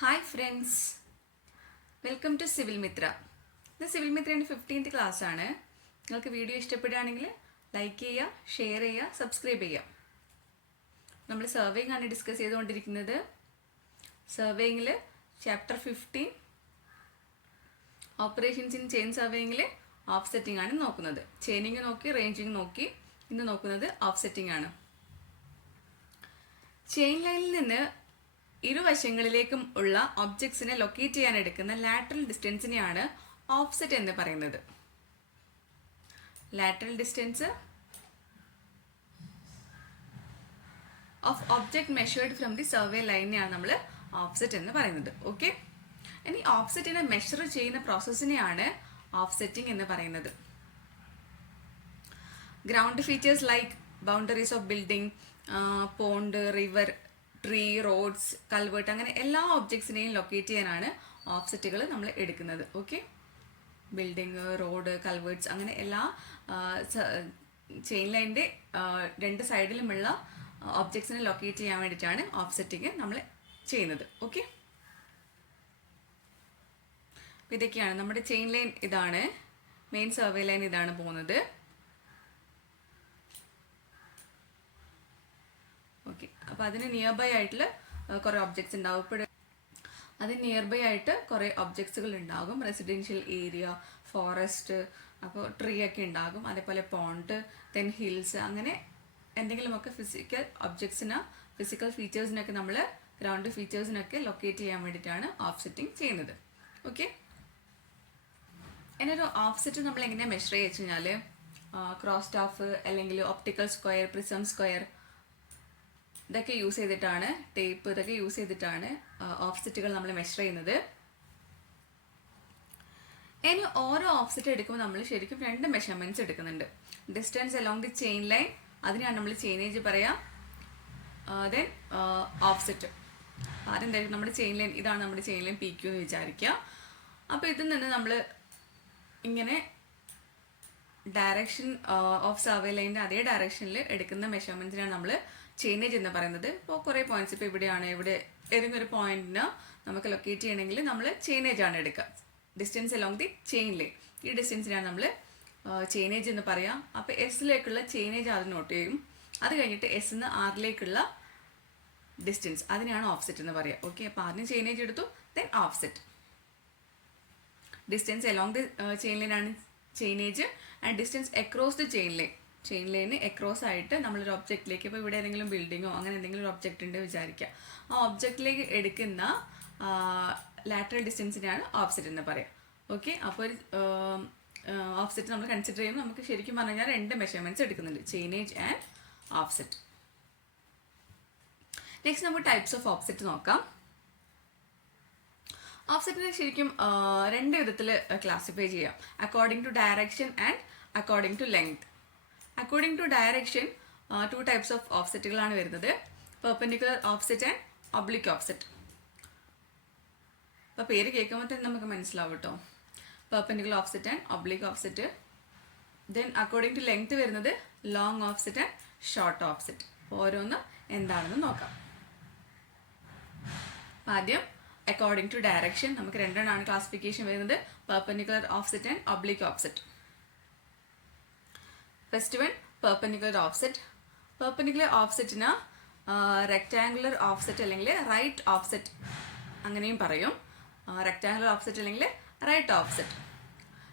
Hi friends, welcome to civil Mitra. ഇത് civil മിത്രയുടെ 15th class ആണ്. നിങ്ങൾക്ക് വീഡിയോ ഇഷ്ടപ്പെടുകയാണെങ്കിൽ ലൈക്ക് ചെയ്യുക, ഷെയർ ചെയ്യുക, സബ്സ്ക്രൈബ് ചെയ്യുക. നമ്മൾ സർവേയിങ് ആണ് ഡിസ്കസ് ചെയ്തുകൊണ്ടിരിക്കുന്നത്. സർവേയിങ്ങിൽ ചാപ്റ്റർ 15 ഓപ്പറേഷൻസ് ഇൻ ചെയിൻ സർവേയിങ്ങിൽ ഓഫ് സെറ്റിംഗ് ആണ് നോക്കുന്നത്. ചെയിനിങ് നോക്കി, റേഞ്ചിങ് നോക്കി. ഇന്ന് നോക്കുന്നത് ഓഫ് സെറ്റിംഗ് ആണ്. ചെയിൻ ലൈനിൽ നിന്ന് ഇരുവശങ്ങളിലേക്കും ഉള്ള ഒബ്ജക്ട്സിനെ ലൊക്കേറ്റ് ചെയ്യാൻ എടുക്കുന്ന ലാറ്ററൽ ഡിസ്റ്റൻസിനെയാണ് ഓഫ്സെറ്റ് എന്ന് പറയുന്നത്. Lateral distance of object measured from the survey ലൈനെയാണ് നമ്മൾ ഓഫ്സെറ്റ് എന്ന് പറയുന്നത്. ഓക്കെ, ഇനി ഓഫ്സെറ്റിനെ മെഷർ ചെയ്യുന്ന പ്രോസസ്സിനെയാണ് ഓഫ്സെറ്റിംഗ് എന്ന് പറയുന്നത്. Ground features like boundaries of building, pond, river, tree, roads, culvert, അങ്ങനെ എല്ലാ ഒബ്ജക്ട്സിനെയും ലൊക്കേറ്റ് ചെയ്യാനാണ് ഓഫ്സെറ്റുകൾ നമ്മൾ എടുക്കുന്നത്. ഓക്കെ, ബിൽഡിങ്, റോഡ്, കൾവേർട്ട്സ്, അങ്ങനെ എല്ലാ ചെയിൻ ലൈനിൻ്റെ രണ്ട് സൈഡിലുമുള്ള ഒബ്ജക്ട്സിനെ ലൊക്കേറ്റ് ചെയ്യാൻ വേണ്ടിയിട്ടാണ് ഓഫ്സെറ്റിങ് നമ്മൾ ചെയ്യുന്നത്. ഓക്കെ, ഇതൊക്കെയാണ് നമ്മുടെ ചെയിൻ ലൈൻ. ഇതാണ് മെയിൻ സർവേ ലൈൻ, ഇതാണ് പോകുന്നത്. ഓക്കെ, അപ്പോൾ അതിന് നിയർ ബൈ ആയിട്ടുള്ള കുറേ ഒബ്ജക്ട്സ് ഉണ്ടാവും. ഇപ്പോൾ അതിന് നിയർ ബൈ ആയിട്ട് കുറേ ഒബ്ജക്ട്സുകൾ ഉണ്ടാകും. റെസിഡൻഷ്യൽ ഏരിയ, ഫോറസ്റ്റ്, അപ്പോൾ ട്രീ ഒക്കെ ഉണ്ടാകും. അതേപോലെ പോണ്ട്, ദെൻ ഹിൽസ്, അങ്ങനെ എന്തെങ്കിലുമൊക്കെ ഫിസിക്കൽ ഒബ്ജക്ട്സിന്, ഫിസിക്കൽ ഫീച്ചേഴ്സിനൊക്കെ നമ്മൾ ഗ്രൗണ്ട് ഫീച്ചേഴ്സിനൊക്കെ ലൊക്കേറ്റ് ചെയ്യാൻ വേണ്ടിയിട്ടാണ് ഓഫ്സെറ്റിംഗ് ചെയ്യുന്നത്. ഓക്കെ, ഇനി ഒരു ഓഫ്സെറ്റ് നമ്മൾ എങ്ങനെയാണ് മെഷർ ചെയ്യുക വെച്ച് കഴിഞ്ഞാൽ ക്രോസ് സ്റ്റാഫ് അല്ലെങ്കിൽ ഒപ്റ്റിക്കൽ സ്ക്വയർ, പ്രിസം സ്ക്വയർ, ഇതൊക്കെ യൂസ് ചെയ്തിട്ടാണ്, ടേപ്പ്, ഇതൊക്കെ യൂസ് ചെയ്തിട്ടാണ് ഓഫ്സെറ്റുകൾ നമ്മൾ മെഷർ ചെയ്യുന്നത്. ഇനി ഓരോ ഓഫ്സെറ്റ് എടുക്കുമ്പോൾ നമ്മൾ ശരിക്കും രണ്ട് മെഷർമെൻറ്റ്സ് എടുക്കുന്നുണ്ട്. Distance along the chain line, അതിനാണ് നമ്മൾ ചെയിനേജ് പറയാം. ദെൻ ഓഫ്സെറ്റ്, അതെന്തായിരിക്കും നമ്മുടെ ചെയിൻ ലൈൻ, ഇതാണ് നമ്മുടെ ചെയിൻ ലൈൻ PQ എന്ന് വിചാരിക്കുക. അപ്പോൾ ഇതിൽ നിന്ന് നമ്മൾ ഇങ്ങനെ ഡയറക്ഷൻ ഓഫ് സർവേ ലൈനിൻ്റെ അതേ ഡയറക്ഷനിൽ എടുക്കുന്ന മെഷർമെൻറ്റ്സിനാണ് നമ്മൾ ചെയിനേജ് എന്ന് പറയുന്നത്. ഇപ്പോൾ കുറേ പോയിന്റ്സ്, ഇപ്പോൾ ഇവിടെയാണ്, ഇവിടെ ഏതെങ്കിലും ഒരു പോയിന്റിന് നമുക്ക് ലൊക്കേറ്റ് ചെയ്യണമെങ്കിൽ നമ്മൾ ചെയിനേജ് ആണ് എടുക്കുക. Distance along the chain line, ഈ ഡിസ്റ്റൻസിനാണ് നമ്മൾ ചെയിനേജ് എന്ന് പറയാം. അപ്പോൾ എസിലേക്കുള്ള ചെയിനേജ് ആദ്യം നോട്ട് ചെയ്യും. അത് കഴിഞ്ഞിട്ട് എസ് നിന്ന് ആറിലേക്കുള്ള ഡിസ്റ്റൻസ്, അതിനാണ് ഓഫ്സെറ്റ് എന്ന് പറയുക. ഓക്കെ, അപ്പോൾ ആദ്യം ചെയിനേജ് എടുത്തു, then offset. Distance along the chain line ആണ് chainage, and distance across the chain line, chain ലൈന് അക്രോസ് ആയിട്ട് നമ്മളൊരു ഒബ്ജക്റ്റിലേക്ക്, ഇപ്പോൾ ഇവിടെ ഏതെങ്കിലും ബിൽഡിങ്ങോ അങ്ങനെ എന്തെങ്കിലും ഒരു ഒബ്ജക്റ്റ് ഉണ്ട് വിചാരിക്കുക, ആ ഒബ്ജക്റ്റിലേക്ക് എടുക്കുന്ന ലാറ്ററൽ ഡിസ്റ്റൻസിനെയാണ് ഓഫ്സെറ്റ് എന്ന് പറയാം. ഓക്കെ, അപ്പോൾ ഒരു ഓഫ്സെറ്റ് നമ്മൾ കൺസിഡർ ചെയ്യുമ്പോൾ നമുക്ക് ശരിക്കും പറഞ്ഞു കഴിഞ്ഞാൽ രണ്ട് മെഷർമെൻറ്റ്സ് എടുക്കുന്നുണ്ട്, ചെയിനേജ് ആൻഡ് ഓഫ്സെറ്റ്. നെക്സ്റ്റ് നമുക്ക് ടൈപ്സ് ഓഫ് ഓഫ്സെറ്റ് നോക്കാം. ഓഫ്സെറ്റിനെ ശരിക്കും രണ്ട് വിധത്തിൽ ക്ലാസിഫൈ ചെയ്യാം, according to direction and according to length. According to direction two types of ഓഫ്സെറ്റുകളാണ് വരുന്നത്, perpendicular offset and oblique offset. അപ്പോൾ പേര് കേൾക്കുമ്പോൾ തന്നെ നമുക്ക് മനസ്സിലാവും കേട്ടോ, perpendicular offset and oblique offset. Then according to length വരുന്നത് long offset and short offset. ഓരോന്ന് എന്താണെന്ന് നോക്കാം. ആദ്യം അക്കോർഡിംഗ് ടു ഡയറക്ഷൻ, നമുക്ക് രണ്ടെണ്ണമാണ് ക്ലാസിഫിക്കേഷൻ വരുന്നത്, perpendicular offset and oblique offset. First one perpendicular offset. Perpendicular ഓഫ്സെറ്റിന് റെക്റ്റാങ്കുലർ ഓഫ്സെറ്റ് അല്ലെങ്കിൽ റൈറ്റ് ഓഫ്സെറ്റ് അങ്ങനെയും പറയും. റെക്റ്റാങ്കുലർ ഓഫ്സെറ്റ് അല്ലെങ്കിൽ റൈറ്റ് ഓഫ്സെറ്റ്.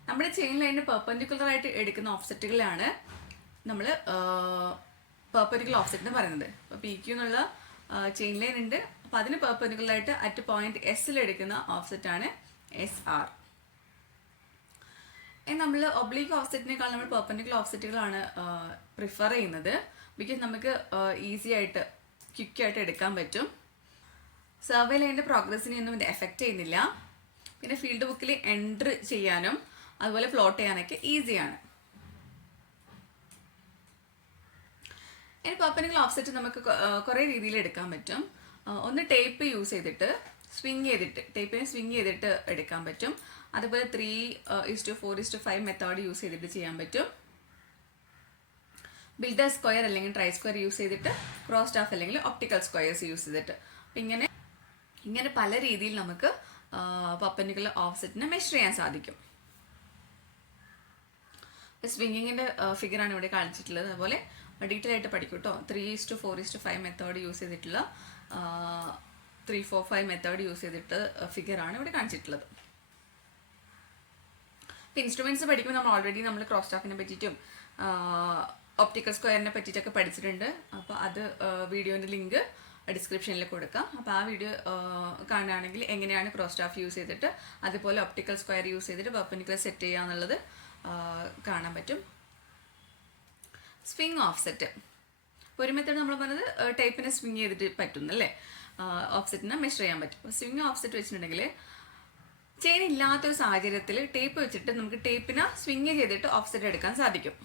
നമ്മുടെ ചെയിൻ ലൈനിന് പെർപെൻഡിക്കുലർ ആയിട്ട് എടുക്കുന്ന ഓഫ്സെറ്റുകളാണ് നമ്മൾ പെർപെൻഡിക്കുലർ ഓഫ്സെറ്റ് എന്ന് പറയുന്നത്. ഇപ്പോൾ PQ എന്നുള്ള ചെയിൻ ലൈൻ ഉണ്ട്, അപ്പോൾ അതിന് പെർപെൻഡിക്കുലർ ആയിട്ട് അറ്റ് പോയിന്റ് എസ്സിൽ എടുക്കുന്ന ഓഫ്സെറ്റാണ് SR. നമ്മൾ ഒബ്ലീക്ക് ഓഫ്സെറ്റിനേക്കാൾ നമ്മൾ പെർപെൻഡിക്കുലർ ഓഫ്സെറ്റുകളാണ് പ്രിഫർ ചെയ്യുന്നത്. ബിക്കോസ് നമുക്ക് ഈസി ആയിട്ട്, ക്വിക്കായിട്ട് എടുക്കാൻ പറ്റും. സർവേ ലൈനിൻ്റെ പ്രോഗ്രസ്സിനെയൊന്നും ഇത് എഫക്റ്റ് ചെയ്യുന്നില്ല. പിന്നെ ഫീൽഡ് ബുക്കിൽ എൻട്രി ചെയ്യാനും അതുപോലെ പ്ലോട്ട് ചെയ്യാനൊക്കെ ഈസിയാണ്. ഇനി പെർപെൻഡിക്കുലർ ഓഫ്സെറ്റ് നമുക്ക് കുറേ രീതിയിൽ എടുക്കാൻ പറ്റും. ഒന്ന് ടേപ്പ് യൂസ് ചെയ്തിട്ട് സ്വിങ് ചെയ്തിട്ട്, ടേപ്പിനെ സ്വിങ് ചെയ്തിട്ട് എടുക്കാൻ പറ്റും. അതുപോലെ 3:4:5 മെത്തേഡ് യൂസ് ചെയ്തിട്ട് ചെയ്യാൻ പറ്റും. ബിൽഡർ സ്ക്വയർ അല്ലെങ്കിൽ ട്രൈ സ്ക്വയർ യൂസ് ചെയ്തിട്ട്, ക്രോസ് സ്റ്റാഫ് അല്ലെങ്കിൽ ഒപ്റ്റിക്കൽ സ്ക്വയേഴ്സ് യൂസ് ചെയ്തിട്ട്. അപ്പം ഇങ്ങനെ ഇങ്ങനെ പല രീതിയിൽ നമുക്ക് പെർപെൻഡിക്കുലർ ഓഫ്സെറ്റിനെ മെഷർ ചെയ്യാൻ സാധിക്കും. സ്വിങ്ങിങ്ങിൻ്റെ ഫിഗറാണ് ഇവിടെ കാണിച്ചിട്ടുള്ളത്. അതുപോലെ ഡീറ്റെയിൽ ആയിട്ട് പഠിക്കും കേട്ടോ. 3:4:5 മെത്തേഡ് യൂസ് ചെയ്തിട്ടുള്ള 3-4-5 മെത്തേഡ് യൂസ് ചെയ്തിട്ട് ഫിഗറാണ് ഇവിടെ കാണിച്ചിട്ടുള്ളത്. ഇപ്പോൾ ഇൻസ്ട്രുമെൻറ്റ്സ് പഠിക്കുമ്പോൾ നമ്മൾ ക്രോസ് സ്റ്റാഫിനെ പറ്റിയിട്ടും ഒപ്റ്റിക്കൽ സ്ക്വയറിനെ പറ്റിയിട്ടൊക്കെ പഠിച്ചിട്ടുണ്ട്. അപ്പോൾ അത് വീഡിയോൻ്റെ ലിങ്ക് ഡിസ്ക്രിപ്ഷനിൽ കൊടുക്കാം. അപ്പോൾ ആ വീഡിയോ കാണുകയാണെങ്കിൽ എങ്ങനെയാണ് ക്രോസ് സ്റ്റാഫ് യൂസ് ചെയ്തിട്ട് അതുപോലെ ഒപ്റ്റിക്കൽ സ്ക്വയർ യൂസ് ചെയ്തിട്ട് പെർപെൻഡിക്കുലർ സെറ്റ് ചെയ്യുക എന്നുള്ളത് കാണാൻ പറ്റും. സ്വിങ് ഓഫ്സെറ്റ് ഒരു മെത്തേഡ് നമ്മൾ പറഞ്ഞത് ടേപ്പിനെ സ്വിങ് ചെയ്തിട്ട് പറ്റുന്നല്ലേ, ഓഫ്സെറ്റിനെ മെഷർ ചെയ്യാൻ പറ്റും. സ്വിങ് ഓഫ്സെറ്റ് വെച്ചിട്ടുണ്ടെങ്കിൽ ചെയിൻ ഇല്ലാത്തൊരു സാഹചര്യത്തിൽ ടേപ്പ് വെച്ചിട്ട് നമുക്ക് ടേപ്പിനെ സ്വിങ് ചെയ്തിട്ട് ഓഫ്സെറ്റ് എടുക്കാൻ സാധിക്കും.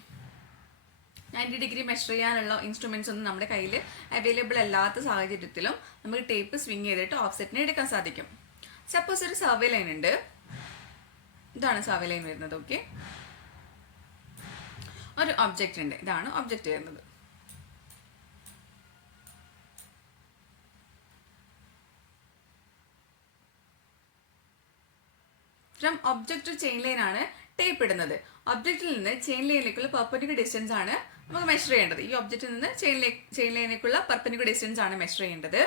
90 ഡിഗ്രി മെഷർ ചെയ്യാനുള്ള ഇൻസ്ട്രുമെൻറ്റ്സ് ഒന്നും നമ്മുടെ കയ്യിൽ അവൈലബിൾ അല്ലാത്ത സാഹചര്യത്തിലും നമുക്ക് ടേപ്പ് സ്വിങ് ചെയ്തിട്ട് ഓഫ്സെറ്റിനെ എടുക്കാൻ സാധിക്കും. സപ്പോസ് ഒരു സർവേ ലൈൻ ഉണ്ട്, ഇതാണ് സർവേ ലൈൻ വരുന്നത്. ഓക്കെ, ഒരു ഒബ്ജക്റ്റ് ഉണ്ട്, ഇതാണ് ഒബ്ജക്റ്റ് വരുന്നത്. From object to chain line ആണ് ടേപ്പ് ഇടുന്നത്. ഒബ്ജക്റ്റിൽ നിന്ന് ചെയിൻ ലൈനിലേക്കുള്ള പെർപെൻഡിക്കുലർ ഡിസ്റ്റൻസ് ആണ് നമുക്ക് മെഷർ ചെയ്യേണ്ടത്. ഈ ഒബ്ജക്റ്റിൽ നിന്ന് ചെയിൻ ലൈനിലേക്കുള്ള പെർപെൻഡിക്കുലർ ഡിസ്റ്റൻസ് ആണ് മെഷർ ചെയ്യേണ്ടത്.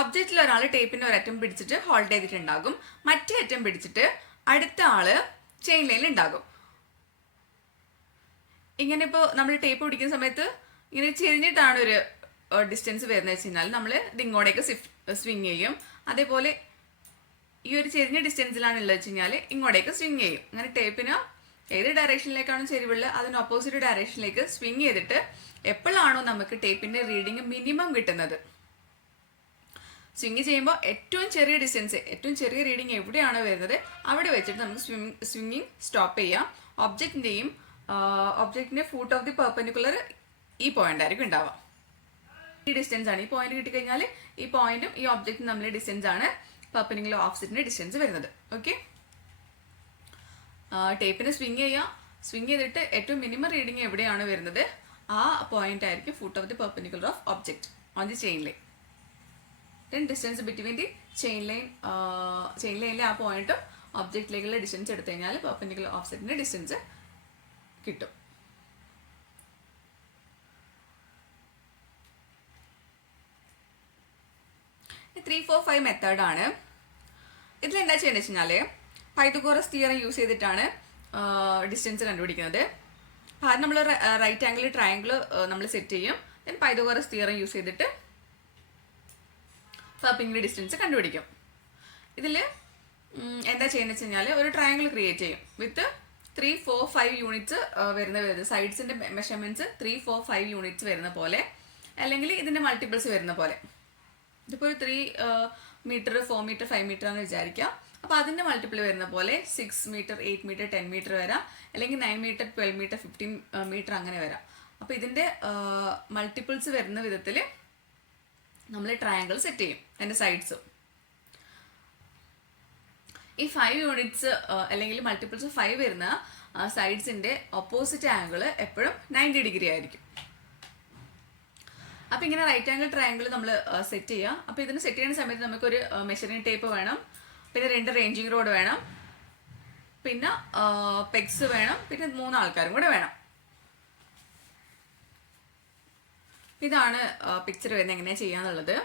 ഒബ്ജക്റ്റിൽ ഒരാൾ ടേപ്പിന്റെ ഒരറ്റം പിടിച്ചിട്ട് ഹോൾഡ് ചെയ്തിട്ടുണ്ടാകും, മറ്റേ അറ്റം പിടിച്ചിട്ട് അടുത്ത ആള് ചെയിൻ ലൈനിൽ ഉണ്ടാകും. ഇങ്ങനെ ഇപ്പോൾ നമ്മൾ ടേപ്പ് പിടിക്കുന്ന സമയത്ത് ഇങ്ങനെ ചെരിഞ്ഞിട്ടാണ് ഒരു ഡിസ്റ്റൻസ് വരുന്നത് വെച്ച് കഴിഞ്ഞാൽ നമ്മൾ ഇത് ഇങ്ങോട്ടേക്ക് സ്വിങ് ചെയ്യും. അതേപോലെ ഈ ഒരു ചെരിഞ്ഞ ഡിസ്റ്റൻസിലാണ് ഉള്ളത് വെച്ച് കഴിഞ്ഞാൽ ഇങ്ങോട്ടേക്ക് സ്വിങ് ചെയ്യും. അങ്ങനെ ടേപ്പിന് ഏത് ഡയറക്ഷനിലേക്കാണ് ചെരിവുള്ളത് അതിന് ഓപ്പോസിറ്റ് ഡയറക്ഷനിലേക്ക് സ്വിങ് ചെയ്തിട്ട് എപ്പോഴാണോ നമുക്ക് ടേപ്പിന്റെ റീഡിങ് മിനിമം കിട്ടുന്നത്, സ്വിങ് ചെയ്യുമ്പോൾ ഏറ്റവും ചെറിയ ഡിസ്റ്റൻസ്, ഏറ്റവും ചെറിയ റീഡിങ് എവിടെയാണോ വരുന്നത് അവിടെ വെച്ചിട്ട് നമുക്ക് സ്വിങ്ങിങ് സ്റ്റോപ്പ് ചെയ്യാം. ഒബ്ജക്റ്റിന്റെ ഫൂട്ട് ഓഫ് ദി പെർപെൻഡിക്കുലർ ഈ പോയിന്റ് ആയിരിക്കും ഉണ്ടാവുക. ഈ ഡിസ്റ്റൻസ് ആണ്, ഈ പോയിന്റ് കിട്ടിക്കഴിഞ്ഞാൽ ഈ പോയിന്റും ഈ ഒബ്ജക്റ്റും തമ്മിലെ ഡിസ്റ്റൻസ് ആണ് പെർപെൻഡിക്കുലർ ഓഫ്സെറ്റിന്റെ ഡിസ്റ്റൻസ് വരുന്നത്. ഓക്കെ, ടേപ്പിനെ സ്വിങ് ചെയ്യാം, സ്വിങ് ചെയ്തിട്ട് ഏറ്റവും മിനിമം റീഡിങ് എവിടെയാണ് വരുന്നത് ആ പോയിന്റ് ആയിരിക്കും foot of the perpendicular of object on the chain line. Then distance between the chain ലൈനിലെ ആ പോയിന്റും ഒബ്ജക്റ്റിലേക്കുള്ള ഡിസ്റ്റൻസ് എടുത്തു കഴിഞ്ഞാൽ പെർപെൻഡിക്കുലർ ഓഫ്സെറ്റിന്റെ ഡിസ്റ്റൻസ് കിട്ടും. ഈ 3-4-5 മെത്തേഡാണ്. ഇതിലെന്താ ചെയ്യുന്നത് വെച്ച് കഴിഞ്ഞാൽ പൈതഗോറസ് തിയറം യൂസ് ചെയ്തിട്ടാണ് ഡിസ്റ്റൻസ് കണ്ടുപിടിക്കുന്നത്. ആദ്യം നമ്മൾ റൈറ്റ് ആംഗിൾ ട്രയാംഗിൾ നമ്മൾ സെറ്റ് ചെയ്യും. ദെൻ പൈതഗോറസ് തിയറം യൂസ് ചെയ്തിട്ട് പെർപെൻഡിക്കുലർ ഡിസ്റ്റൻസ് കണ്ടുപിടിക്കും. ഇതിൽ എന്താ ചെയ്യുന്നത് വെച്ച് കഴിഞ്ഞാൽ ഒരു ട്രയാംഗിൾ ക്രിയേറ്റ് ചെയ്യും വിത്ത് 3-4-5 യൂണിറ്റ്സ് വരുന്ന സൈഡ്സിന്റെ മെഷർമെന്റ്സ് 3-4-5 യൂണിറ്റ്സ് വരുന്ന പോലെ, അല്ലെങ്കിൽ ഇതിന്റെ മൾട്ടിപ്പിൾസ് വരുന്ന പോലെ. ഇതിപ്പോൾ ഒരു 3 മീറ്റർ 4 മീറ്റർ 5 മീറ്റർ എന്ന് വിചാരിക്കാം. അപ്പോൾ അതിന്റെ മൾട്ടിപ്പിൾ വരുന്ന പോലെ 6 മീറ്റർ 8 മീറ്റർ 10 മീറ്റർ വരാം, അല്ലെങ്കിൽ 9 മീറ്റർ 12 മീറ്റർ 15 മീറ്റർ അങ്ങനെ വരാം. അപ്പോൾ ഇതിന്റെ മൾട്ടിപ്പിൾസ് വരുന്ന വിധത്തിൽ നമ്മൾ ട്രയാംഗിൾ സെറ്റ് ചെയ്യും അതിന്റെ സൈഡ്സും. ഈ 5 യൂണിറ്റ്സ് അല്ലെങ്കിൽ മൾട്ടിപ്പിൾസ് 5 വരുന്ന സൈഡ്സിന്റെ ഓപ്പോസിറ്റ് ആംഗിൾ എപ്പോഴും 90 ഡിഗ്രി ആയിരിക്കും. അപ്പോൾ ഇങ്ങനെ റൈറ്റ് ആംഗിൾ ട്രയാംഗിൾ നമ്മൾ സെറ്റ് ചെയ്യുക. അപ്പോൾ ഇതിന് സെറ്റ് ചെയ്യുന്ന സമയത്ത് നമുക്കൊരു മെഷറിംഗ് ടേപ്പ് വേണം, പിന്നെ 2 റേഞ്ചിങ് റോഡ് വേണം, പിന്നെ പെഗ്സ് വേണം, പിന്നെ 3 ആൾക്കാരും കൂടെ വേണം. ഇതാണ് പിക്ചർ വരുന്നത് എങ്ങനെയാണ് ചെയ്യാന്നുള്ളത്.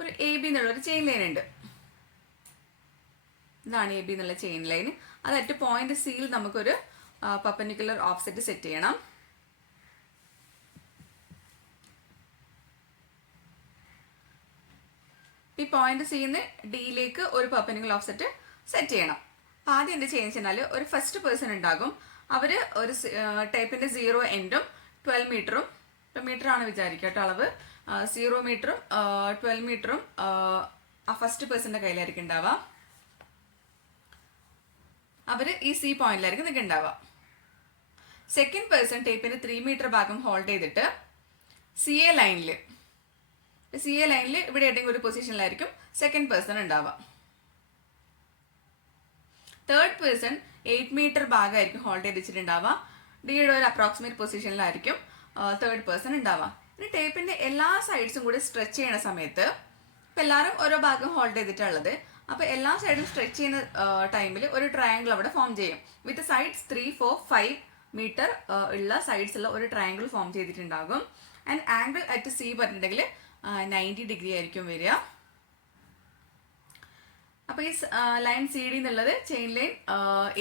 ഒരു AB എന്നുള്ളൊരു ചെയിൻ ലൈൻ ഉണ്ട്. ഇതാണ് AB എന്നുള്ള ചെയിൻ ലൈൻ. അത് അറ്റ് പോയിന്റ് സിയിൽ നമുക്കൊരു പെർപെൻഡിക്കുലർ ഓഫ്സെറ്റ് സെറ്റ് ചെയ്യണം. ഈ പോയിന്റ് സിന്ന് ഡിയിലേക്ക് ഒരു പെർപെൻഡിക്കുലർ ഓഫ്സെറ്റ് സെറ്റ് ചെയ്യണം. ആദ്യം എന്ത് ചെയ്യുന്നത് വെച്ചാൽ ഒരു ഫസ്റ്റ് പേഴ്സൺ ഉണ്ടാകും. അവർ ഒരു ടേപ്പിന്റെ 0 എൻഡും 12 മീറ്ററും, മീറ്റർ ആണ് വിചാരിക്കുക കേട്ടോ അളവ്, 0 മീറ്ററും 12 മീറ്ററും ആ ഫസ്റ്റ് പേഴ്സന്റെ കയ്യിലായിരിക്കും ഉണ്ടാവുക. അവർ ഈ സി പോയിന്റിലായിരിക്കും നിങ്ങൾക്ക് ഉണ്ടാവുക. സെക്കൻഡ് പേഴ്സൺ ടേപ്പിന്റെ 3 മീറ്റർ ഭാഗം ഹോൾഡ് ചെയ്തിട്ട് സി എ ലൈനിൽ ഇവിടെ ഏതെങ്കിലും ഒരു പൊസിഷനിലായിരിക്കും സെക്കൻഡ് പേഴ്സൺ ഉണ്ടാവുക. തേർഡ് പേഴ്സൺ 8 മീറ്റർ ഭാഗമായിരിക്കും ഹോൾഡ് ചെയ്ത് വെച്ചിട്ടുണ്ടാവുക. ഡിയുടെ ഒരു അപ്രോക്സിമേറ്റ് പൊസിഷനിലായിരിക്കും. തേർഡ് പേഴ്സൺ ഉണ്ടാവാം. ഇനി ടേപ്പിന്റെ എല്ലാ സൈഡ്സും കൂടി സ്ട്രെച്ച് ചെയ്യുന്ന സമയത്ത് ഇപ്പം എല്ലാവരും ഓരോ ഭാഗം ഹോൾഡ് ചെയ്തിട്ടുള്ളത്. അപ്പോൾ എല്ലാ സൈഡും സ്ട്രെച്ച് ചെയ്യുന്ന ടൈമിൽ ഒരു ട്രയാങ്കിൾ അവിടെ ഫോം ചെയ്യും. വിത്ത് സൈഡ്സ് 3, 4, 5 മീറ്റർ ഉള്ള സൈഡ്സ് ഉള്ള ഒരു ട്രയാങ്കിൾ ഫോം ചെയ്തിട്ടുണ്ടാകും. ആൻഡ് ആംഗിൾ അറ്റ് സി പറഞ്ഞിട്ടുണ്ടെങ്കിൽ 90 ഡിഗ്രി ആയിരിക്കും വരിക. അപ്പോൾ ഈ ലൈൻ സി ഡി എന്നുള്ളത് ചെയിൻ ലൈൻ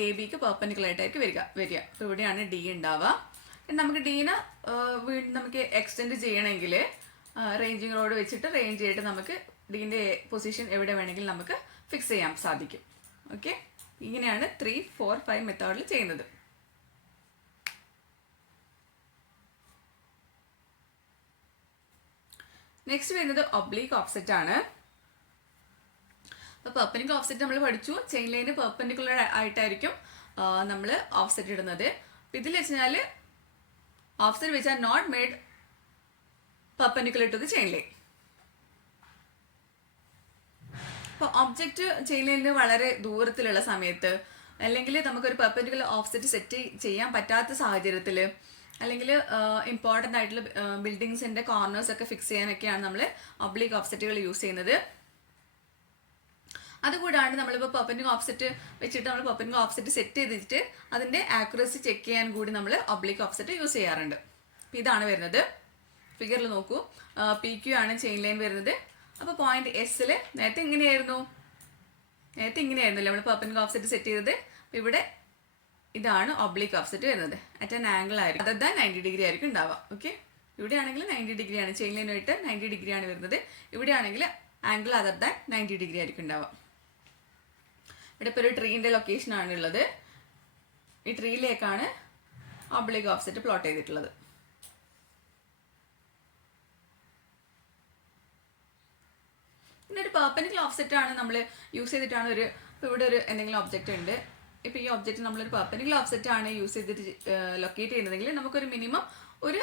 എ ബിക്ക് പെർപെൻഡിക്കുലർ ആയിട്ടായിരിക്കും വരിക. അപ്പോൾ ഇവിടെയാണ് ഡി ഉണ്ടാവുക. നമുക്ക് ഡീനെ വീണ്ടും നമുക്ക് എക്സ്റ്റെൻഡ് ചെയ്യണമെങ്കിൽ റേഞ്ചിങ് റോഡ് വെച്ചിട്ട് റേഞ്ച് ചെയ്തിട്ട് നമുക്ക് ഡീൻ്റെ പൊസിഷൻ എവിടെ വേണമെങ്കിലും നമുക്ക് ഫിക്സ് ചെയ്യാൻ സാധിക്കും. ഓക്കെ, ഇങ്ങനെയാണ് 3, 4, 5 മെത്തേഡിൽ ചെയ്യുന്നത്. നെക്സ്റ്റ് വരുന്നത് ഒബ്ലീക്ക് ഓഫ്സെറ്റ് ആണ്. അപ്പോൾ പെർപെൻഡിക്കുലർ ഓഫ്സെറ്റ് നമ്മൾ പഠിച്ചു. ചെയിൻ ലൈന് പെർപെൻഡിക്കുലർ ആയിട്ടായിരിക്കും നമ്മൾ ഓഫ്സെറ്റ് ഇടുന്നത്. അപ്പോൾ ഇതിൽ വെച്ചാൽ offset which are not made perpendicular to the chain line. അപ്പോൾ ഒബ്ജക്റ്റ് ചെയിൻ ലൈനിന് വളരെ ദൂരത്തിലുള്ള സമയത്ത്, അല്ലെങ്കിൽ നമുക്കൊരു പെർപെൻഡിക്കുലർ ഓഫ്സെറ്റ് സെറ്റ് ചെയ്യാൻ പറ്റാത്ത സാഹചര്യത്തിൽ, അല്ലെങ്കിൽ ഇമ്പോർട്ടൻ്റ് ആയിട്ടുള്ള ബിൽഡിങ്സിൻ്റെ കോർണേഴ്സ് ഒക്കെ ഫിക്സ് ചെയ്യാനൊക്കെയാണ് നമ്മൾ ഒബ്ലീക്ക് ഓഫ്സെറ്റുകൾ യൂസ് ചെയ്യുന്നത്. അതുകൂടാണ്ട് നമ്മളിപ്പോൾ പെർപെൻഡിക്കുലർ ഓഫ്സെറ്റ് വെച്ചിട്ട് നമ്മൾ പെർപെൻഡിക്കുലർ ഓഫ്സെറ്റ് സെറ്റ് ചെയ്തിട്ട് അതിൻ്റെ ആക്യുറസി ചെക്ക് ചെയ്യാൻ കൂടി നമ്മൾ ഒബ്ലീക്ക് ഓഫ്സെറ്റ് യൂസ് ചെയ്യാറുണ്ട്. അപ്പോൾ ഇതാണ് വരുന്നത്. ഫിഗറിൽ നോക്കൂ, പി ക്യു ആണ് ചെയിൻ ലൈൻ വരുന്നത്. അപ്പോൾ പോയിന്റ് എസ്സിൽ നേരത്തെ ഇങ്ങനെയായിരുന്നല്ലോ നമ്മൾ പെർപെൻഡിക്കുലർ ഓഫ്സെറ്റ് സെറ്റ് ചെയ്തത്. അപ്പോൾ ഇവിടെ ഇതാണ് ഒബ്ലീക്ക് ഓഫ്സെറ്റ് വരുന്നത്. അറ്റ് ആൻ ആംഗിൾ ആയിരിക്കും, അതർ ദാൻ 90 ഡിഗ്രി ആയിരിക്കും ഉണ്ടാവുക. ഓക്കെ, ഇവിടെ ആണെങ്കിൽ 90 ഡിഗ്രിയാണ്, ചെയിൻ ലൈനായിട്ട് 90 ഡിഗ്രിയാണ് വരുന്നത്. ഇവിടെ ആണെങ്കിൽ ആംഗിൾ അതർ ദാൻ 90 ഡിഗ്രി ആയിരിക്കും ഉണ്ടാവുക. ഇവിടെ ഇപ്പോൾ ഒരു ട്രീൻ്റെ ലൊക്കേഷനാണ് ഉള്ളത്. ഈ ട്രീയിലേക്കാണ് ഒബ്ലീക്ക് ഓഫ്സെറ്റ് പ്ലോട്ട് ചെയ്തിട്ടുള്ളത്. പിന്നെ ഒരു പെർപെൻഡിക്കുലർ ഓഫ്സെറ്റ് ആണ് നമ്മൾ യൂസ് ചെയ്തിട്ടാണ് ഇപ്പോൾ ഇവിടെ ഒരു എന്തെങ്കിലും ഒബ്ജക്റ്റ് ഉണ്ട്. ഇപ്പോൾ ഈ ഒബ്ജക്റ്റ് നമ്മളൊരു പെർപെൻഡിക്കുലർ ഓഫ്സെറ്റ് ആണ് യൂസ് ചെയ്തിട്ട് ലൊക്കേറ്റ് ചെയ്യുന്നതെങ്കിൽ നമുക്കൊരു മിനിമം ഒരു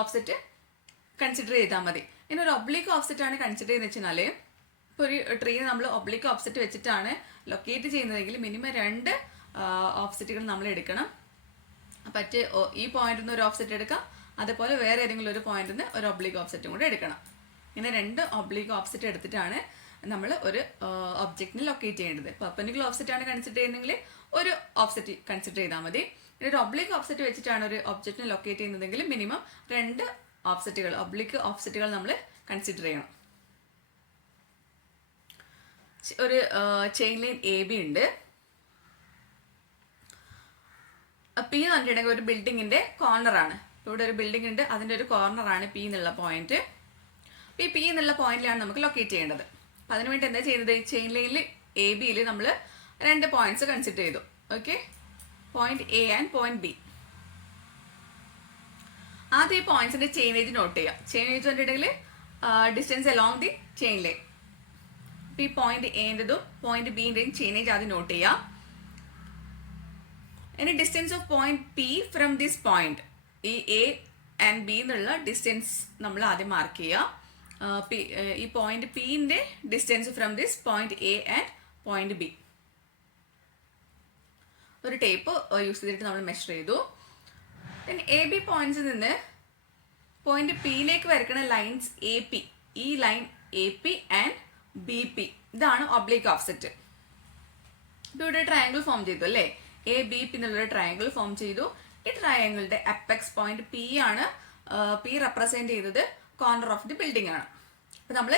ഓഫ്സെറ്റ് കൺസിഡർ ചെയ്താൽ മതി. ഇനി ഒരു ഒബ്ലീക്ക് ഓഫ്സെറ്റ് ആണ് കൺസിഡർ ചെയ്യുന്നത് വെച്ചാൽ, ഇപ്പോൾ ഒരു ട്രീ നമ്മൾ ഒബ്ലീക്ക് ഓഫ്സെറ്റ് വെച്ചിട്ടാണ് ലൊക്കേറ്റ് ചെയ്യുന്നതെങ്കിൽ മിനിമം 2 ഓഫ്സെറ്റുകൾ നമ്മൾ എടുക്കണം. പറ്റ് ഈ പോയിന്റിൽ നിന്ന് ഒരു ഓഫ്സെറ്റ് എടുക്കാം, അതേപോലെ വേറെ ഏതെങ്കിലും ഒരു പോയിന്റിൽ നിന്ന് ഒരു ഒബ്ലീക്ക് ഓഫ്സെറ്റും കൂടെ എടുക്കണം. ഇങ്ങനെ 2 ഒബ്ലീക്ക് ഓഫ്സെറ്റ് എടുത്തിട്ടാണ് നമ്മൾ ഒരു ഒബ്ജക്റ്റിനെ ലൊക്കേറ്റ് ചെയ്യേണ്ടത്. പെർപെൻഡിക്കുലർ ഓഫ്സെറ്റ് ആണ് കൺസിഡർ ചെയ്യുന്നതെങ്കിൽ ഒരു ഓഫ്സെറ്റ് കൺസിഡർ ചെയ്താൽ മതി. ഒരു ഒബ്ലീക്ക് ഓഫ്സെറ്റ് വെച്ചിട്ടാണ് ഒരു ഒബ്ജക്റ്റിനെ ലൊക്കേറ്റ് ചെയ്യുന്നതെങ്കിൽ മിനിമം 2 ഓഫ്സെറ്റുകൾ, ഒബ്ലീക്ക് ഓഫ്സെറ്റുകൾ നമ്മൾ കൺസിഡർ ചെയ്യണം. ഒരു ചെയിൻ ലൈൻ എ ബി ഉണ്ട്. പി എന്ന് പറഞ്ഞിട്ടുണ്ടെങ്കിൽ ഒരു ബിൽഡിങ്ങിന്റെ കോർണറാണ്. ഇവിടെ ഒരു ബിൽഡിംഗ് ഉണ്ട്, അതിന്റെ ഒരു കോർണറാണ് പി എന്നുള്ള പോയിന്റ്. ഈ പി എന്നുള്ള പോയിന്റിലാണ് നമുക്ക് ലൊക്കേറ്റ് ചെയ്യേണ്ടത്. അപ്പം അതിനുവേണ്ടി എന്താ ചെയ്യുന്നത്, ചെയിൻ ലൈനിൽ എ ബിയിൽ നമ്മൾ 2 പോയിന്റ്സ് കൺസിഡർ ചെയ്തു. Okay, point A and point B. ആദ്യം ഈ പോയിന്റ്സിന്റെ ചെയിനേജ് നോട്ട് ചെയ്യാം. ചെയിനേജ് പറഞ്ഞിട്ടുണ്ടെങ്കിൽ distance along the chain line. ഈ പോയിന്റ് എൻ്റെതും പോയിന്റ് ബിൻ്റെയും ചെയിനേജ് ആദ്യം നോട്ട് ചെയ്യാം. ഇനി distance of point P from this point, ഈ എ ആൻഡ് ബി എന്നുള്ള ഡിസ്റ്റൻസ് നമ്മൾ ആദ്യം മാർക്ക് ചെയ്യുക. ഈ പോയിന്റ് പിന്റെ distance from this point A and point B ഒരു ടേപ്പ് യൂസ് ചെയ്തിട്ട് നമ്മൾ മെഷർ ചെയ്തു. ദെൻ എ ബി പോയിന്റ്സിൽ നിന്ന് പോയിന്റ് പിയിലേക്ക് വരയ്ക്കുന്ന ലൈൻസ് എ പി, ഈ line A P and B P, ഇതാണ് ഒബ്ലീക്ക് ഓഫ്സെറ്റ്. ഇപ്പോൾ ഇവിടെ ട്രയാങ്കിൾ ഫോം ചെയ്തു അല്ലേ, എ ബി പി എന്നുള്ളൊരു ട്രയാങ്കിൾ ഫോം ചെയ്തു. ഈ ട്രയാങ്കിളിന്റെ അപ്പെക്സ് പോയിന്റ് പി ആണ്. പി റെപ്രസെന്റ് ചെയ്തത് കോർണർ ഓഫ് ദി ബിൽഡിംഗ് ആണ്. അപ്പോൾ നമ്മൾ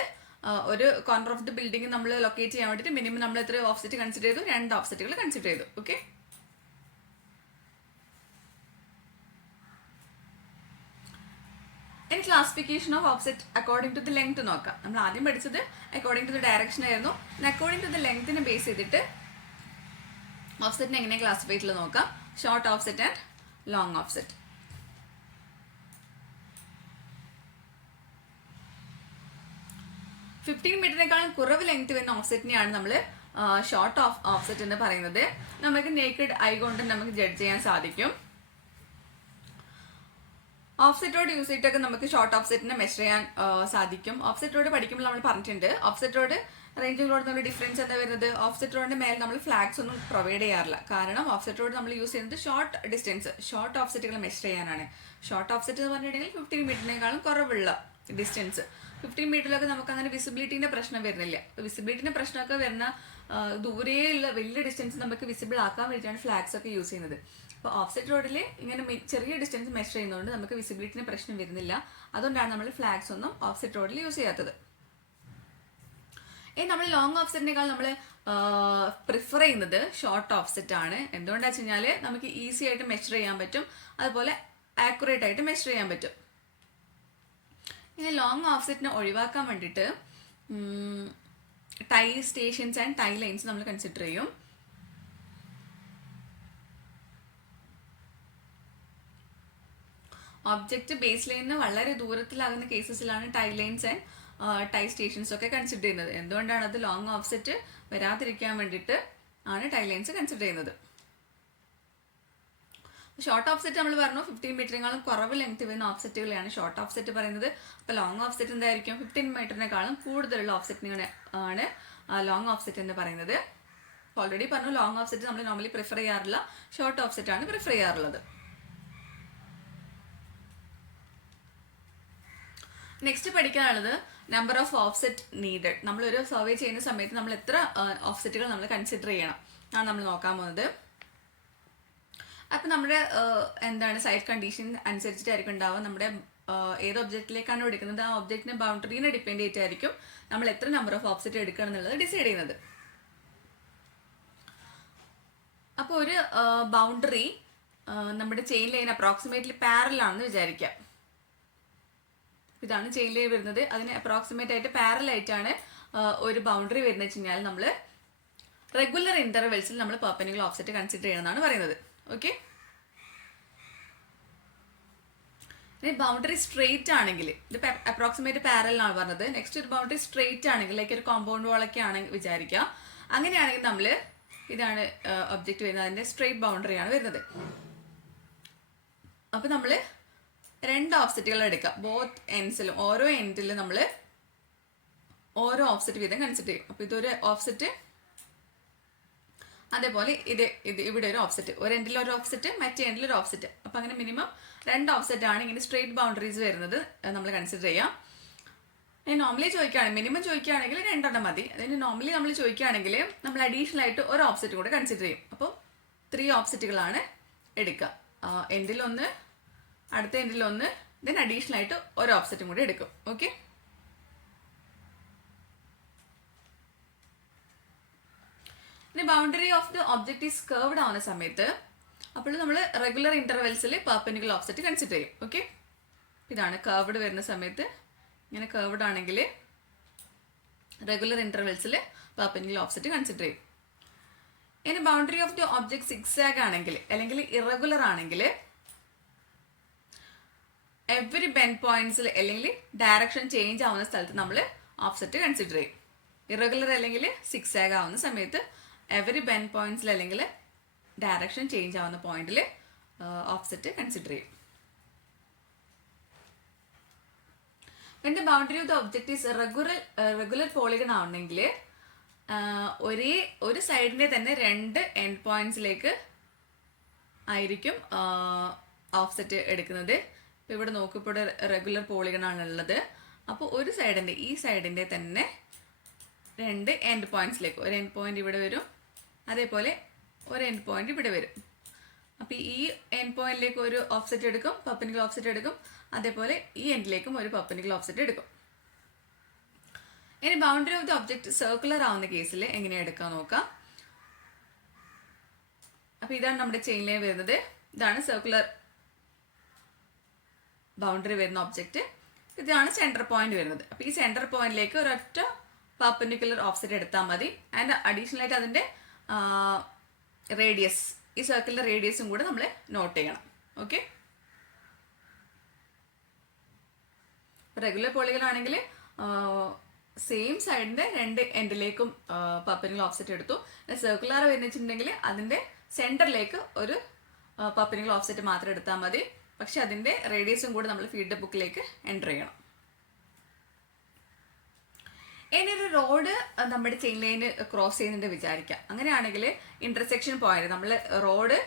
ഒരു കോർണർ ഓഫ് ദി ബിൽഡിംഗ് നമ്മൾ ലൊക്കേറ്റ് ചെയ്യാൻ വേണ്ടിയിട്ട് മിനിമം നമ്മൾ എത്ര ഓഫ്സെറ്റ് കൺസിഡർ ചെയ്തു, 2 ഓഫ്സെറ്റുകൾ കൺസിഡർ ചെയ്തു. ഓക്കെ, ഇനി classification of offset according to the length നോക്കാം. നമ്മൾ ആദ്യം പഠിച്ചത് അക്കോർഡിംഗ് ടു ദി ഡയറക്ഷൻ ആയിരുന്നു. അക്കോർഡിംഗ് ടു ദി ലെങ്തിനെ ബേസ് ചെയ്തിട്ട് ഓഫ്സെറ്റിനെ എങ്ങനെ ക്ലാസിഫൈ ചെയ്തിട്ടുള്ളത് നോക്കാം. Short offset and long offset. മീറ്ററിനേക്കാളും കുറവ് ലെങ്ത് വരുന്ന ഓഫ്സെറ്റിനെയാണ് നമ്മൾ ഷോർട്ട് ഓഫ്സെറ്റ് എന്ന് പറയുന്നത്. നമുക്ക് നേക്കഡ് ഐ കൊണ്ട് നമുക്ക് ജഡ്ജ് ചെയ്യാൻ സാധിക്കും. ഓഫ്സെറ്റോട് യൂസ് ചെയ്തിട്ടൊക്കെ നമുക്ക് ഷോർട്ട് ഓഫ്സെറ്റിനെ മെഷർ ചെയ്യാൻ സാധിക്കും. ഓഫ്സെറ്റോട് പഠിക്കുമ്പോൾ നമ്മൾ പറഞ്ഞിട്ടുണ്ട്, ഓഫ്സെറ്റോട് റേഞ്ചിങ് റോഡ് നമ്മൾ ഡിഫറൻസ് എന്താ വരുന്നത്, ഓഫ്സെറ്റ് റോഡിന്റെ മേലെ നമ്മൾ ഫ്ലാഗ്സ് ഒന്നും പ്രൊവൈഡ് ചെയ്യാറില്ല. കാരണം ഓഫ്സെറ്റ് റോഡ് നമ്മൾ യൂസ് ചെയ്യുന്നത് ഷോർട്ട് ഡിസ്റ്റൻസ്, ഷോർട്ട് ഓഫ്സെറ്റുകൾ മെഷർ ചെയ്യാനാണ്. ഷോർട്ട് ഓഫ്സെറ്റ് എന്ന് പറഞ്ഞിട്ടുണ്ടെങ്കിൽ 15 മീറ്ററിനേക്കാളും കുറവുള്ള ഡിസ്റ്റൻസ്. 15 മീറ്ററിലൊക്കെ നമുക്ക് അങ്ങനെ വിസിബിലിറ്റീൻ്റെ പ്രശ്നം വരുന്നില്ല. വിസിബിലിറ്റിൻ്റെ പ്രശ്നമൊക്കെ വരുന്ന ദൂരെയുള്ള വലിയ ഡിസ്റ്റൻസ് നമുക്ക് വിസിബിൾ ആക്കാൻ വേണ്ടിയിട്ടാണ് ഫ്ലാഗ്സ് ഒക്കെ യൂസ് ചെയ്യുന്നത്. അപ്പോൾ ഓഫ്സെറ്റ് റോഡിൽ ഇങ്ങനെ ചെറിയ ഡിസ്റ്റൻസ് മെഷർ ചെയ്യുന്നതുകൊണ്ട് നമുക്ക് വിസിബിലിറ്റിന് പ്രശ്നം വരുന്നില്ല. അതുകൊണ്ടാണ് നമ്മൾ ഫ്ലാഗ്സ് ഒന്നും ഓഫ്സെറ്റ് റോഡിൽ യൂസ് ചെയ്യാത്തത്. നമ്മൾ ലോങ് ഓഫ്സെറ്റിനേക്കാൾ നമ്മൾ പ്രിഫർ ചെയ്യുന്നത് ഷോർട്ട് ഓഫ്സെറ്റ് ആണ്. എന്തുകൊണ്ടാണെന്ന് വെച്ച് കഴിഞ്ഞാൽ നമുക്ക് ഈസി ആയിട്ട് മെഷർ ചെയ്യാൻ പറ്റും, അതുപോലെ ആക്യുറേറ്റ് ആയിട്ട് മെഷർ ചെയ്യാൻ പറ്റും. ഇനി ലോങ് ഓഫ്സെറ്റിനെ ഒഴിവാക്കാൻ വേണ്ടിയിട്ട് tie stations and tie lines നമ്മൾ കൺസിഡർ ചെയ്യും. ഒബ്ജക്റ്റ് ബേസ് ലൈനിന് വളരെ ദൂരത്തിലാകുന്ന കേസസിലാണ് tie lines and tie stations ഒക്കെ കൺസിഡർ ചെയ്യുന്നത്. എന്തുകൊണ്ടാണ് അത് ലോങ് ഓഫ്സെറ്റ് വരാതിരിക്കാൻ വേണ്ടിയിട്ട് ആണ് ടൈ ലൈൻസ് കൺസിഡർ ചെയ്യുന്നത്. ഷോർട്ട് ഓഫ്സെറ്റ് നമ്മൾ പറഞ്ഞു 15 മീറ്ററിനേക്കാളും കുറവ് ലെങ്ത് വരുന്ന ഓഫ്സെറ്റുകളെയാണ് ഷോർട്ട് ഓഫ്സെറ്റ് പറയുന്നത്. അപ്പോൾ ലോങ് ഓഫ്സെറ്റ് എന്തായിരിക്കും, 15 മീറ്ററിനേക്കാളും കൂടുതലുള്ള ഓഫ്സെറ്റിനെ ആണ് ലോങ് ഓഫ്സെറ്റ് എന്ന് പറയുന്നത്. ഓൾറെഡി പറഞ്ഞു ലോങ് ഓഫ്സെറ്റ് നമ്മൾ നോർമലി പ്രിഫർ ചെയ്യാറില്ല, ഷോർട്ട് ഓഫ്സെറ്റ് ആണ് പ്രിഫർ ചെയ്യാറുള്ളത്. നെക്സ്റ്റ് പഠിക്കാനുള്ളത് നമ്പർ ഓഫ് ഓഫ്സെറ്റ് നീഡഡ്. നമ്മളൊരു സർവേ ചെയ്യുന്ന സമയത്ത് നമ്മൾ എത്ര ഓഫ്സെറ്റുകൾ നമ്മൾ കൺസിഡർ ചെയ്യണം ആണ് നമ്മൾ നോക്കാൻ പോകുന്നത്. അപ്പം നമ്മുടെ സൈറ്റ് കണ്ടീഷൻ അനുസരിച്ചിട്ടായിരിക്കും ഉണ്ടാവുക. നമ്മുടെ ഏത് ഒബ്ജക്റ്റിലേക്കാണോ എടുക്കുന്നത് ആ ഒബ്ജക്റ്റിന്റെ ബൗണ്ടറീനെ ഡിപ്പെൻഡ് ചെയ്തിട്ടായിരിക്കും നമ്മൾ എത്ര നമ്പർ ഓഫ് ഓഫ്സെറ്റ് എടുക്കണം എന്നുള്ളത് ഡിസൈഡ് ചെയ്യുന്നത്. അപ്പോൾ ഒരു ബൗണ്ടറി നമ്മുടെ ചെയിൻ ലൈൻ അപ്രോക്സിമേറ്റ്ലി പാരലൽ ആണെന്ന് വിചാരിക്കാം. ഇതാണ് ചെയിൻ ലൈൻ വരുന്നത്. അതിന് അപ്രോക്സിമേറ്റ് ആയിട്ട് പാരലൽ ആയിട്ടാണ് ഒരു ബൗണ്ടറി വരുന്നത് വെച്ച് കഴിഞ്ഞാൽ നമ്മൾ റെഗുലർ ഇന്റർവെൽസിൽ നമ്മൾ പെർപെൻഡിക്കുലർ ഓഫ്സെറ്റ് കൺസിഡർ ചെയ്യണമെന്നാണ് പറയുന്നത്. ഓക്കെ, ഇനി ബൗണ്ടറി സ്ട്രെയിറ്റ് ആണെങ്കിൽ ഇത് അപ്രോക്സിമേറ്റ് പാരലൽ ആണ് പറഞ്ഞത്. നെക്സ്റ്റ് ഒരു ബൗണ്ടറി സ്ട്രെയിറ്റ് ആണെങ്കിൽ ലൈക്ക് ഒരു കോമ്പൗണ്ട് വാളൊക്കെ ആണെങ്കിൽ വിചാരിക്കുക. അങ്ങനെയാണെങ്കിൽ നമ്മൾ ഇതാണ് ഒബ്ജക്റ്റ് വരുന്നത്, അതിന്റെ സ്ട്രെയിറ്റ് ബൗണ്ടറിയാണ് വരുന്നത്. അപ്പോൾ നമ്മൾ 2 ഓഫ്സെറ്റുകൾ എടുക്കുക. ബോത്ത് എൻഡ്സിലും ഓരോ എൻഡിലും നമ്മൾ ഓരോ ഓഫ്സെറ്റ് വീതം കൺസിഡർ ചെയ്യും. അപ്പോൾ ഇതൊരു ഓഫ്സെറ്റ്, അതേപോലെ ഇവിടെ ഒരു ഓഫ്സെറ്റ്, ഒരു എൻഡിൽ ഒരു ഓഫ്സെറ്റ്, മറ്റേ എൻഡിൽ ഒരു ഓഫ്സെറ്റ്. അപ്പോൾ അങ്ങനെ മിനിമം 2 ഓഫ്സെറ്റ് ആണ് ഇങ്ങനെ സ്ട്രെയിറ്റ് ബൗണ്ടറീസ് വരുന്നത് നമ്മൾ കൺസിഡർ ചെയ്യാം. നോർമലി ചോദിക്കുകയാണെങ്കിൽ മിനിമം ചോദിക്കുകയാണെങ്കിൽ 2 മതി. അതിന് നോർമലി നമ്മൾ ചോദിക്കുകയാണെങ്കിൽ നമ്മൾ അഡീഷണൽ ആയിട്ട് ഒരു ഓഫ്സെറ്റ് കൂടെ കൺസിഡർ ചെയ്യും. അപ്പോൾ 3 ഓഫ്സെറ്റുകളാണ് എടുക്കുക. എൻഡിലൊന്ന്, അടുത്ത എൻഡിലൊന്ന്, ദെൻ അഡീഷണൽ ആയിട്ട് ഒരു ഓഫ്സെറ്റും കൂടെ എടുക്കും. ഓക്കെ, ഇനി boundary of the object is curved ആവുന്ന സമയത്ത് അപ്പോൾ നമ്മൾ റെഗുലർ ഇന്റർവെൽസിൽ പെർപെൻഡിക്കുലർ ഓഫ്സെറ്റ് കൺസിഡർ ചെയ്യും. ഓക്കെ, ഇതാണ് കർവ്ഡ് വരുന്ന സമയത്ത് ഇങ്ങനെ കർവ്ഡ് ആണെങ്കിൽ റെഗുലർ ഇന്റർവെൽസിൽ പെർപെൻഡിക്കുലർ ഓഫ്സെറ്റ് കൺസിഡർ ചെയ്യും. ഇനി boundary of the object zigzag ആണെങ്കിൽ അല്ലെങ്കിൽ ഇറഗുലർ ആണെങ്കിൽ എവറി ബെൻഡ് പോയിന്റ്സിൽ അല്ലെങ്കിൽ ഡയറക്ഷൻ ചേഞ്ച് ആവുന്ന സ്ഥലത്ത് നമ്മൾ ഓഫ്സെറ്റ് കൺസിഡർ ചെയ്യും. ഇറഗുലർ അല്ലെങ്കിൽ സിക്സാഗ് ആവുന്ന സമയത്ത് എവറി ബെൻഡ് പോയിന്റ്സിൽ അല്ലെങ്കിൽ ഡയറക്ഷൻ ചേഞ്ച് ആവുന്ന പോയിന്റിൽ ഓഫ്സെറ്റ് കൺസിഡർ ചെയ്യും. എൻ്റെ boundary of the object is regular polygon ആവണമെങ്കിൽ ഒരു സൈഡിൻ്റെ തന്നെ 2 എൻഡ് പോയിന്റ്സിലേക്ക് ആയിരിക്കും ഓഫ്സെറ്റ് എടുക്കുന്നത്. ഇപ്പോൾ ഇവിടെ നോക്കും, ഇപ്പോൾ റെഗുലർ പോളിഗൺ ആണുള്ളത്. അപ്പോൾ ഒരു സൈഡിൻ്റെ, ഈ സൈഡിൻ്റെ തന്നെ 2 എൻഡ് പോയിന്റ്സിലേക്ക്, ഒരു എൻഡ് പോയിന്റ് ഇവിടെ വരും, അതേപോലെ ഒരു എൻഡ് പോയിന്റ് ഇവിടെ വരും. അപ്പോൾ ഈ എൻഡ് പോയിന്റിലേക്ക് ഒരു ഓഫ്സെറ്റ് എടുക്കും, പെർപെൻഡിക്കുലർ ഓഫ്സെറ്റ് എടുക്കും, അതേപോലെ ഈ എൻഡിലേക്കും ഒരു പെർപെൻഡിക്കുലർ ഓഫ്സെറ്റ് എടുക്കും. ഇനി boundary of the object circular ആവുന്ന കേസിൽ എങ്ങനെയാണ് എടുക്കാൻ നോക്കാം. അപ്പോൾ ഇതാണ് നമ്മുടെ ചെയിൻ ലൈൻ വരുന്നത്. ഇതാണ് സർക്കുലർ ബൗണ്ടറി വരുന്ന ഒബ്ജക്റ്റ്. ഇതാണ് സെൻറ്റർ പോയിന്റ് വരുന്നത്. അപ്പോൾ ഈ സെൻറ്റർ പോയിന്റിലേക്ക് ഒരൊറ്റ പെർപെൻഡിക്കുലർ ഓഫ്സെറ്റ് എടുത്താൽ മതി. ആൻഡ് അഡീഷണൽ ആയിട്ട് അതിൻ്റെ റേഡിയസ്, ഈ സർക്കിളിൻ്റെ റേഡിയസും കൂടെ നമ്മൾ നോട്ട് ചെയ്യണം. ഓക്കെ, റെഗുലർ പോളിഗൺ ആണെങ്കിൽ സെയിം സൈഡിൻ്റെ 2 എൻഡിലേക്കും പെർപെൻഡിക്കുലർ ഓഫ്സെറ്റ് എടുത്തു. സർക്കുലർ വരുന്നിട്ടുണ്ടെങ്കിൽ അതിൻ്റെ സെൻറ്ററിലേക്ക് ഒരു പെർപെൻഡിക്കുലർ ഓഫ്സെറ്റ് മാത്രം എടുത്താൽ മതി. പക്ഷെ അതിൻ്റെ റേഡിയസും കൂടെ നമ്മൾ ഫീഡ് ബുക്കിലേക്ക് എൻ്റർ ചെയ്യണം. ഇനി ഒരു റോഡ് നമ്മുടെ ചെയിൻ ലൈന് ക്രോസ് ചെയ്യുന്നുണ്ട് വിചാരിക്കാം. അങ്ങനെയാണെങ്കിൽ ഇന്റർസെക്ഷൻ പോയിന്റ് നമ്മൾ റോഡ്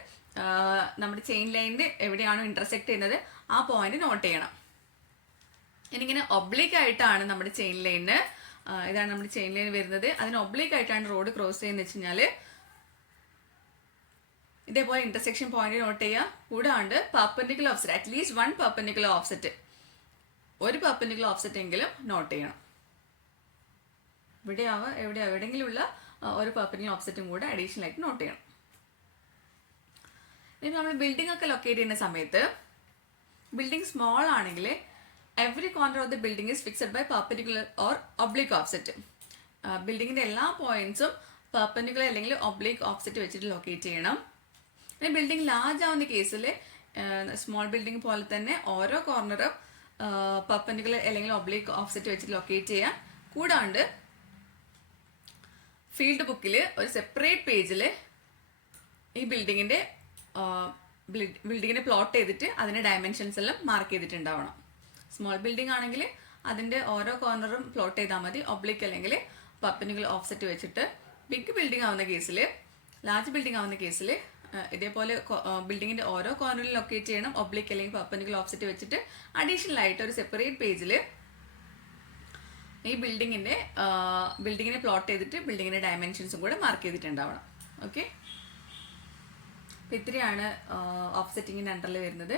നമ്മുടെ ചെയിൻ ലൈനിൽ എവിടെയാണോ ഇന്റർസെക്ട് ചെയ്യുന്നത് ആ പോയിന്റ് നോട്ട് ചെയ്യണം. ഇനിയിങ്ങനെ ഒബ്ലിക് ആയിട്ടാണ് നമ്മുടെ ചെയിൻ ലൈന്, ഇതാണ് നമ്മുടെ ചെയിൻ ലൈൻ വരുന്നത്, അതിന് ഒബ്ലിക് ആയിട്ടാണ് റോഡ് ക്രോസ് ചെയ്യുന്നത് വെച്ച് കഴിഞ്ഞാൽ ഇതേപോലെ ഇന്റർസെക്ഷൻ പോയിന്റ് നോട്ട് ചെയ്യുക. കൂടാണ്ട് perpendicular offset, at least 1 perpendicular offset, ഒരു പെർപെൻഡിക്കുലർ ഓഫ്സെറ്റ് എങ്കിലും നോട്ട് ചെയ്യണം. എവിടെയെങ്കിലും ഉള്ള ഒരു പെർപെൻഡിക്കുലർ ഓഫ്സെറ്റും കൂടെ അഡീഷണൽ ആയിട്ട് നോട്ട് ചെയ്യണം. ഇനി നമ്മൾ ബിൽഡിംഗ് ഒക്കെ ലൊക്കേറ്റ് ചെയ്യുന്ന സമയത്ത് ബിൽഡിംഗ് സ്മോൾ ആണെങ്കിൽ every corner of the building is fixed by perpendicular or oblique offset. ബിൽഡിങ്ങിന്റെ എല്ലാ പോയിന്റ്സും പെർപെൻഡിക്കുലർ അല്ലെങ്കിൽ ഒബ്ലിക് ഓഫ്സെറ്റ് വെച്ചിട്ട് ലൊക്കേറ്റ് ചെയ്യണം. പിന്നെ ബിൽഡിംഗ് ലാർജ് ആവുന്ന കേസിൽ സ്മോൾ ബിൽഡിംഗ് പോലെ തന്നെ ഓരോ കോർണറും പെർപെൻഡിക്കുലർ അല്ലെങ്കിൽ ഒബ്ലിക് ഓഫ്സെറ്റ് വെച്ചിട്ട് ലൊക്കേറ്റ് ചെയ്യാം. കൂടാണ്ട് ഫീൽഡ് ബുക്കിൽ ഒരു സെപ്പറേറ്റ് പേജിൽ ഈ ബിൽഡിങ്ങിന്റെ പ്ലോട്ട് ചെയ്തിട്ട് അതിന്റെ ഡയമെൻഷൻസ് എല്ലാം മാർക്ക് ചെയ്തിട്ടുണ്ടാവണം. സ്മോൾ ബിൽഡിംഗ് ആണെങ്കിൽ അതിന്റെ ഓരോ കോർണറും പ്ലോട്ട് ചെയ്താൽ മതി, ഒബ്ലിക് അല്ലെങ്കിൽ പെർപെൻഡിക്കുലർ ഓഫ്സെറ്റ് വെച്ചിട്ട്. ബിഗ് ബിൽഡിംഗ് ആവുന്ന കേസിൽ, ലാർജ് ബിൽഡിംഗ് ആവുന്ന കേസിൽ ഇതേപോലെ ബിൽഡിങ്ങിന്റെ ഓരോ കോർണറിൽ ലൊക്കേറ്റ് ചെയ്യണം, ഒബ്ലിക് അല്ലെങ്കിൽ പെർപെൻഡിക്കുലർ ഓഫ്സെറ്റ് വെച്ചിട്ട്. അഡീഷണൽ ആയിട്ട് ഒരു സെപ്പറേറ്റ് പേജിൽ ഈ ബിൽഡിങ്ങിനെ പ്ലോട്ട് ചെയ്തിട്ട് ബിൽഡിങ്ങിന്റെ ഡയമെൻഷൻസും കൂടെ മാർക്ക് ചെയ്തിട്ടുണ്ടാവണം. ഓക്കെ, അപ്പം ഇത്രയാണ് ഓഫ്സെറ്റിങ്ങിൻ്റെ അണ്ടറിൽ വരുന്നത്.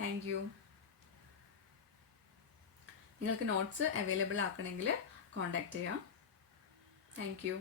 Thank you. നിങ്ങൾക്ക് നോട്ട്സ് അവൈലബിൾ ആക്കണമെങ്കിൽ കോൺടാക്ട് ചെയ്യാം. Thank you.